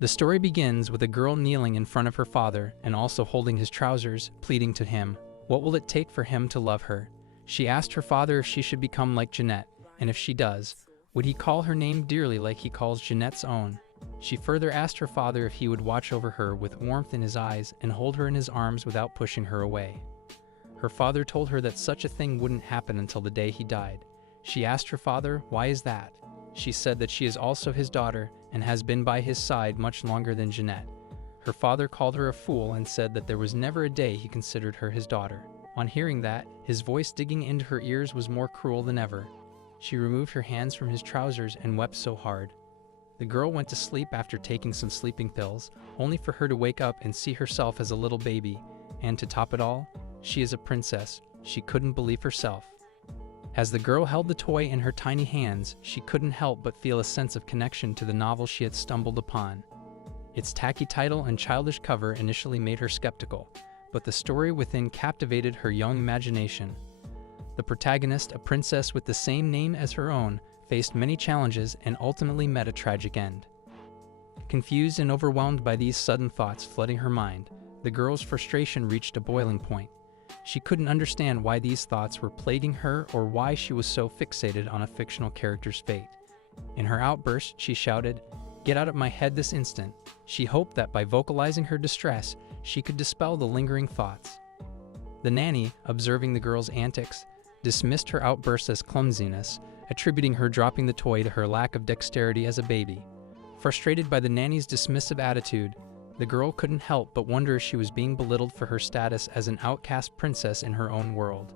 The story begins with a girl kneeling in front of her father and also holding his trousers, pleading to him, what will it take for him to love her? She asked her father if she should become like Jeanette, and if she does, would he call her name dearly like he calls Jeanette's own? She further asked her father if he would watch over her with warmth in his eyes and hold her in his arms without pushing her away. Her father told her that such a thing wouldn't happen until the day he died. She asked her father, why is that? She said that she is also his daughter and has been by his side much longer than Jeanette. Her father called her a fool and said that there was never a day he considered her his daughter. On hearing that, his voice digging into her ears was more cruel than ever. She removed her hands from his trousers and wept so hard. The girl went to sleep after taking some sleeping pills, only for her to wake up and see herself as a little baby, and to top it all, she is a princess. She couldn't believe herself. As the girl held the toy in her tiny hands, she couldn't help but feel a sense of connection to the novel she had stumbled upon. Its tacky title and childish cover initially made her skeptical, but the story within captivated her young imagination. The protagonist, a princess with the same name as her own, faced many challenges and ultimately met a tragic end. Confused and overwhelmed by these sudden thoughts flooding her mind, the girl's frustration reached a boiling point. She couldn't understand why these thoughts were plaguing her or why she was so fixated on a fictional character's fate. In her outburst, she shouted, "Get out of my head this instant." She hoped that by vocalizing her distress, she could dispel the lingering thoughts. The nanny, observing the girl's antics, dismissed her outburst as clumsiness, attributing her dropping the toy to her lack of dexterity as a baby. Frustrated by the nanny's dismissive attitude, the girl couldn't help but wonder if she was being belittled for her status as an outcast princess in her own world.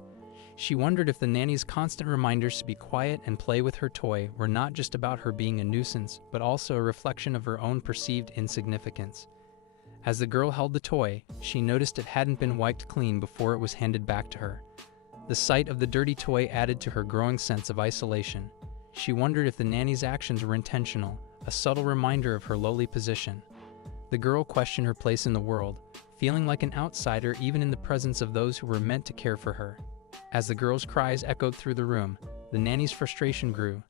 She wondered if the nanny's constant reminders to be quiet and play with her toy were not just about her being a nuisance, but also a reflection of her own perceived insignificance. As the girl held the toy, she noticed it hadn't been wiped clean before it was handed back to her. The sight of the dirty toy added to her growing sense of isolation. She wondered if the nanny's actions were intentional, a subtle reminder of her lowly position. The girl questioned her place in the world, feeling like an outsider even in the presence of those who were meant to care for her. As the girl's cries echoed through the room, the nanny's frustration grew.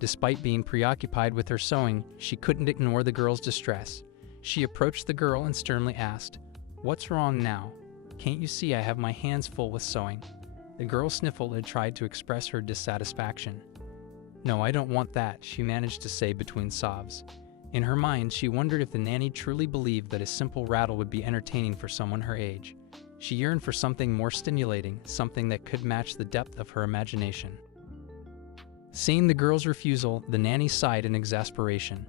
Despite being preoccupied with her sewing, she couldn't ignore the girl's distress. She approached the girl and sternly asked, "What's wrong now? Can't you see I have my hands full with sewing?" The girl sniffled and tried to express her dissatisfaction. "No, I don't want that," she managed to say between sobs. In her mind, she wondered if the nanny truly believed that a simple rattle would be entertaining for someone her age. She yearned for something more stimulating, something that could match the depth of her imagination. Seeing the girl's refusal, the nanny sighed in exasperation.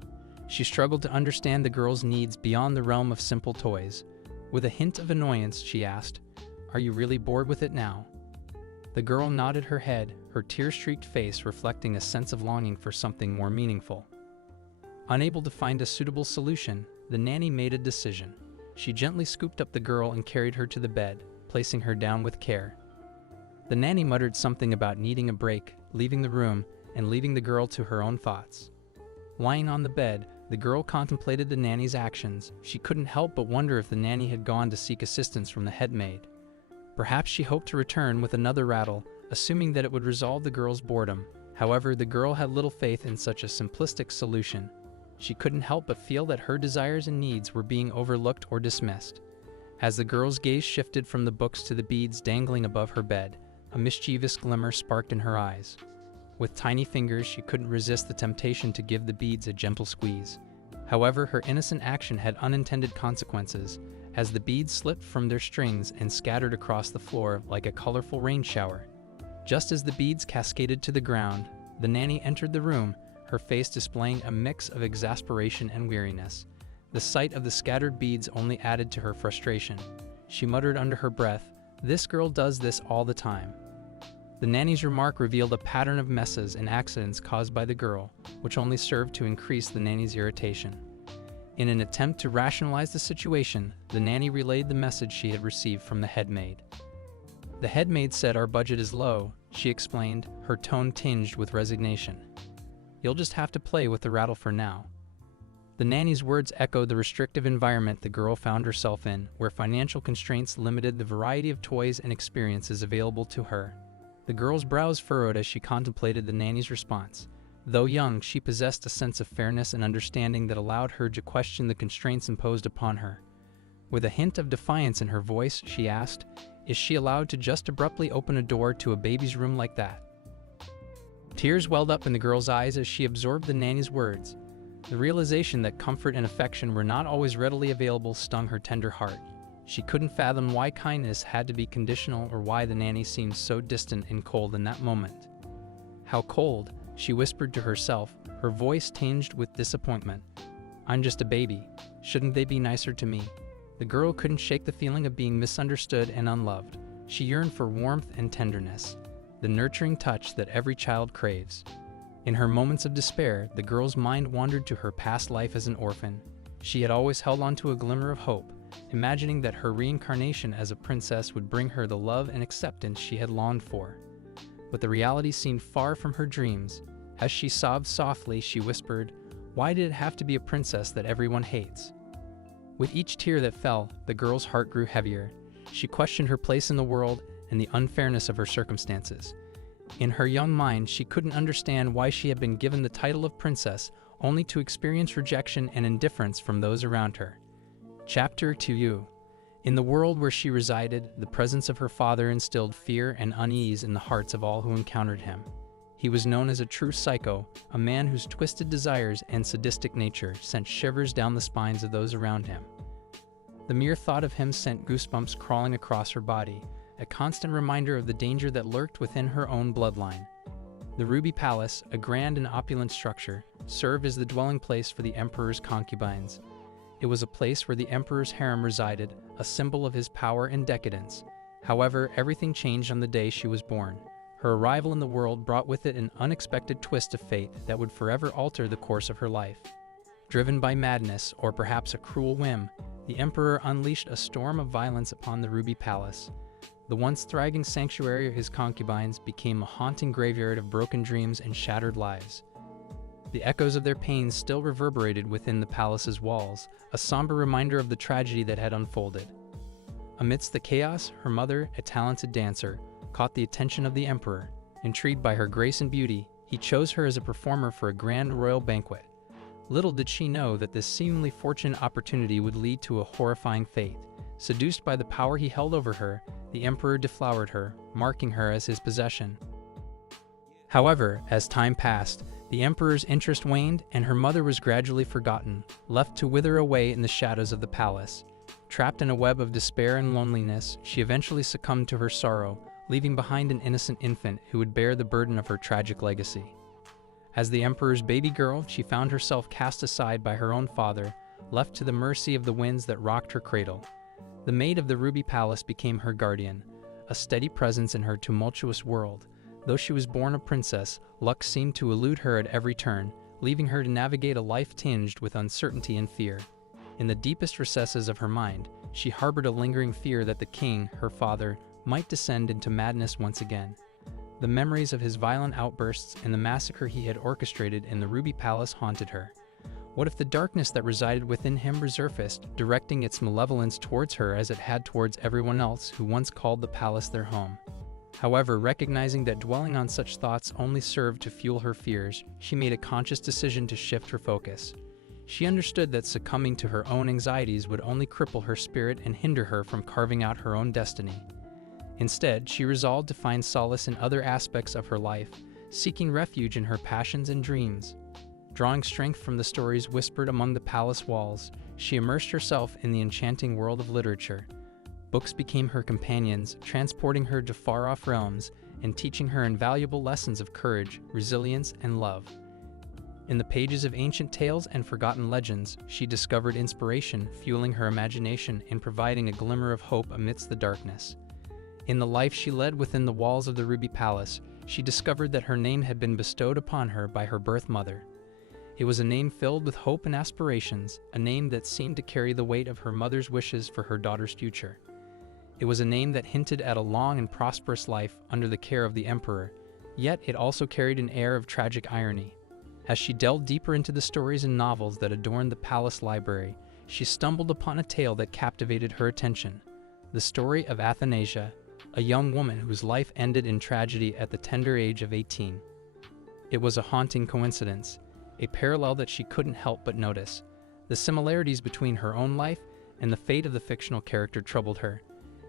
She struggled to understand the girl's needs beyond the realm of simple toys. With a hint of annoyance, she asked, "Are you really bored with it now?" The girl nodded her head, her tear-streaked face reflecting a sense of longing for something more meaningful. Unable to find a suitable solution, the nanny made a decision. She gently scooped up the girl and carried her to the bed, placing her down with care. The nanny muttered something about needing a break, leaving the room, and leaving the girl to her own thoughts. Lying on the bed, the girl contemplated the nanny's actions. She couldn't help but wonder if the nanny had gone to seek assistance from the head maid. Perhaps she hoped to return with another rattle, assuming that it would resolve the girl's boredom. However, the girl had little faith in such a simplistic solution. She couldn't help but feel that her desires and needs were being overlooked or dismissed. As the girl's gaze shifted from the books to the beads dangling above her bed, a mischievous glimmer sparked in her eyes. With tiny fingers, she couldn't resist the temptation to give the beads a gentle squeeze. However, her innocent action had unintended consequences, as the beads slipped from their strings and scattered across the floor like a colorful rain shower. Just as the beads cascaded to the ground, the nanny entered the room, her face displaying a mix of exasperation and weariness. The sight of the scattered beads only added to her frustration. She muttered under her breath, "This girl does this all the time." The nanny's remark revealed a pattern of messes and accidents caused by the girl, which only served to increase the nanny's irritation. In an attempt to rationalize the situation, the nanny relayed the message she had received from the head maid. "The head maid said our budget is low," she explained, her tone tinged with resignation. "You'll just have to play with the rattle for now." The nanny's words echoed the restrictive environment the girl found herself in, where financial constraints limited the variety of toys and experiences available to her. The girl's brows furrowed as she contemplated the nanny's response. Though young, she possessed a sense of fairness and understanding that allowed her to question the constraints imposed upon her. With a hint of defiance in her voice, she asked, "Is she allowed to just abruptly open a door to a baby's room like that?" Tears welled up in the girl's eyes as she absorbed the nanny's words. The realization that comfort and affection were not always readily available stung her tender heart. She couldn't fathom why kindness had to be conditional or why the nanny seemed so distant and cold in that moment. "How cold," she whispered to herself, her voice tinged with disappointment. "I'm just a baby. Shouldn't they be nicer to me?" The girl couldn't shake the feeling of being misunderstood and unloved. She yearned for warmth and tenderness, the nurturing touch that every child craves. In her moments of despair, the girl's mind wandered to her past life as an orphan. She had always held on to a glimmer of hope, imagining that her reincarnation as a princess would bring her the love and acceptance she had longed for. But the reality seemed far from her dreams. As she sobbed softly, she whispered, "Why did it have to be a princess that everyone hates?" With each tear that fell, the girl's heart grew heavier. She questioned her place in the world and the unfairness of her circumstances. In her young mind, she couldn't understand why she had been given the title of princess only to experience rejection and indifference from those around her. Chapter 2. In the world where she resided, the presence of her father instilled fear and unease in the hearts of all who encountered him. He was known as a true psycho, a man whose twisted desires and sadistic nature sent shivers down the spines of those around him. The mere thought of him sent goosebumps crawling across her body, a constant reminder of the danger that lurked within her own bloodline. The Ruby Palace, a grand and opulent structure, served as the dwelling place for the emperor's concubines. It was a place where the emperor's harem resided, a symbol of his power and decadence. However, everything changed on the day she was born. Her arrival in the world brought with it an unexpected twist of fate that would forever alter the course of her life. Driven by madness, or perhaps a cruel whim, the emperor unleashed a storm of violence upon the Ruby Palace. The once thriving sanctuary of his concubines became a haunting graveyard of broken dreams and shattered lives. The echoes of their pains still reverberated within the palace's walls, a somber reminder of the tragedy that had unfolded. Amidst the chaos, her mother, a talented dancer, caught the attention of the emperor. Intrigued by her grace and beauty, he chose her as a performer for a grand royal banquet. Little did she know that this seemingly fortunate opportunity would lead to a horrifying fate. Seduced by the power he held over her, the emperor deflowered her, marking her as his possession. However, as time passed, the emperor's interest waned and her mother was gradually forgotten, left to wither away in the shadows of the palace. Trapped in a web of despair and loneliness, she eventually succumbed to her sorrow, leaving behind an innocent infant who would bear the burden of her tragic legacy. As the emperor's baby girl, she found herself cast aside by her own father, left to the mercy of the winds that rocked her cradle. The maid of the Ruby Palace became her guardian, a steady presence in her tumultuous world. Though she was born a princess, luck seemed to elude her at every turn, leaving her to navigate a life tinged with uncertainty and fear. In the deepest recesses of her mind, she harbored a lingering fear that the king, her father, might descend into madness once again. The memories of his violent outbursts and the massacre he had orchestrated in the Ruby Palace haunted her. What if the darkness that resided within him resurfaced, directing its malevolence towards her as it had towards everyone else who once called the palace their home? However, recognizing that dwelling on such thoughts only served to fuel her fears, she made a conscious decision to shift her focus. She understood that succumbing to her own anxieties would only cripple her spirit and hinder her from carving out her own destiny. Instead, she resolved to find solace in other aspects of her life, seeking refuge in her passions and dreams. Drawing strength from the stories whispered among the palace walls, she immersed herself in the enchanting world of literature. Books became her companions, transporting her to far-off realms and teaching her invaluable lessons of courage, resilience, and love. In the pages of ancient tales and forgotten legends, she discovered inspiration, fueling her imagination and providing a glimmer of hope amidst the darkness. In the life she led within the walls of the Ruby Palace, she discovered that her name had been bestowed upon her by her birth mother. It was a name filled with hope and aspirations, a name that seemed to carry the weight of her mother's wishes for her daughter's future. It was a name that hinted at a long and prosperous life under the care of the emperor, yet it also carried an air of tragic irony. As she delved deeper into the stories and novels that adorned the palace library, she stumbled upon a tale that captivated her attention: the story of Athanasia, a young woman whose life ended in tragedy at the tender age of 18. It was a haunting coincidence, a parallel that she couldn't help but notice. The similarities between her own life and the fate of the fictional character troubled her,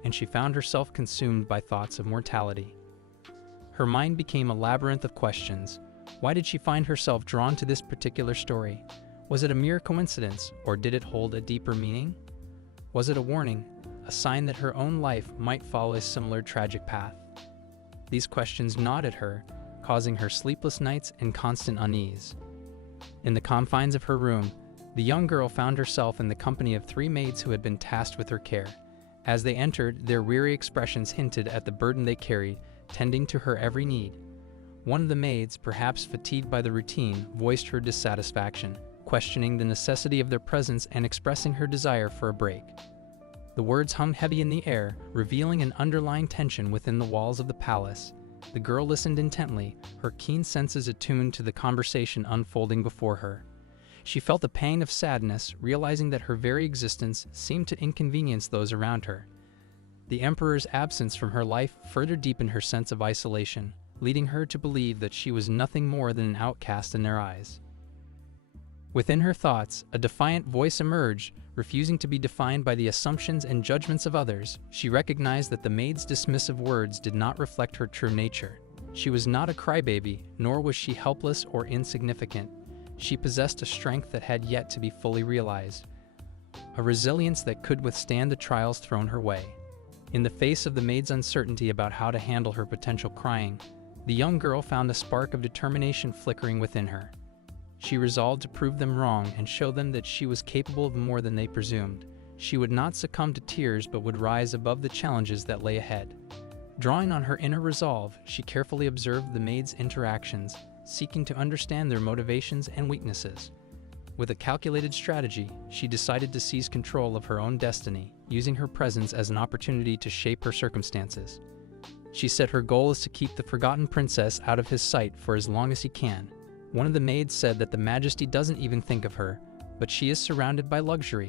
and she found herself consumed by thoughts of mortality. Her mind became a labyrinth of questions. Why did she find herself drawn to this particular story? Was it a mere coincidence, or did it hold a deeper meaning? Was it a warning, a sign that her own life might follow a similar tragic path? These questions gnawed at her, causing her sleepless nights and constant unease. In the confines of her room, the young girl found herself in the company of 3 maids who had been tasked with her care. As they entered, their weary expressions hinted at the burden they carried, tending to her every need. One of the maids, perhaps fatigued by the routine, voiced her dissatisfaction, questioning the necessity of their presence and expressing her desire for a break. The words hung heavy in the air, revealing an underlying tension within the walls of the palace. The girl listened intently, her keen senses attuned to the conversation unfolding before her. She felt a pang of sadness, realizing that her very existence seemed to inconvenience those around her. The emperor's absence from her life further deepened her sense of isolation, leading her to believe that she was nothing more than an outcast in their eyes. Within her thoughts, a defiant voice emerged, refusing to be defined by the assumptions and judgments of others. She recognized that the maid's dismissive words did not reflect her true nature. She was not a crybaby, nor was she helpless or insignificant. She possessed a strength that had yet to be fully realized, a resilience that could withstand the trials thrown her way. In the face of the maid's uncertainty about how to handle her potential crying, the young girl found a spark of determination flickering within her. She resolved to prove them wrong and show them that she was capable of more than they presumed. She would not succumb to tears but would rise above the challenges that lay ahead. Drawing on her inner resolve, she carefully observed the maids' interactions, seeking to understand their motivations and weaknesses. With a calculated strategy, she decided to seize control of her own destiny, using her presence as an opportunity to shape her circumstances. She said her goal is to keep the forgotten princess out of his sight for as long as he can. One of the maids said that the Majesty doesn't even think of her, but she is surrounded by luxury,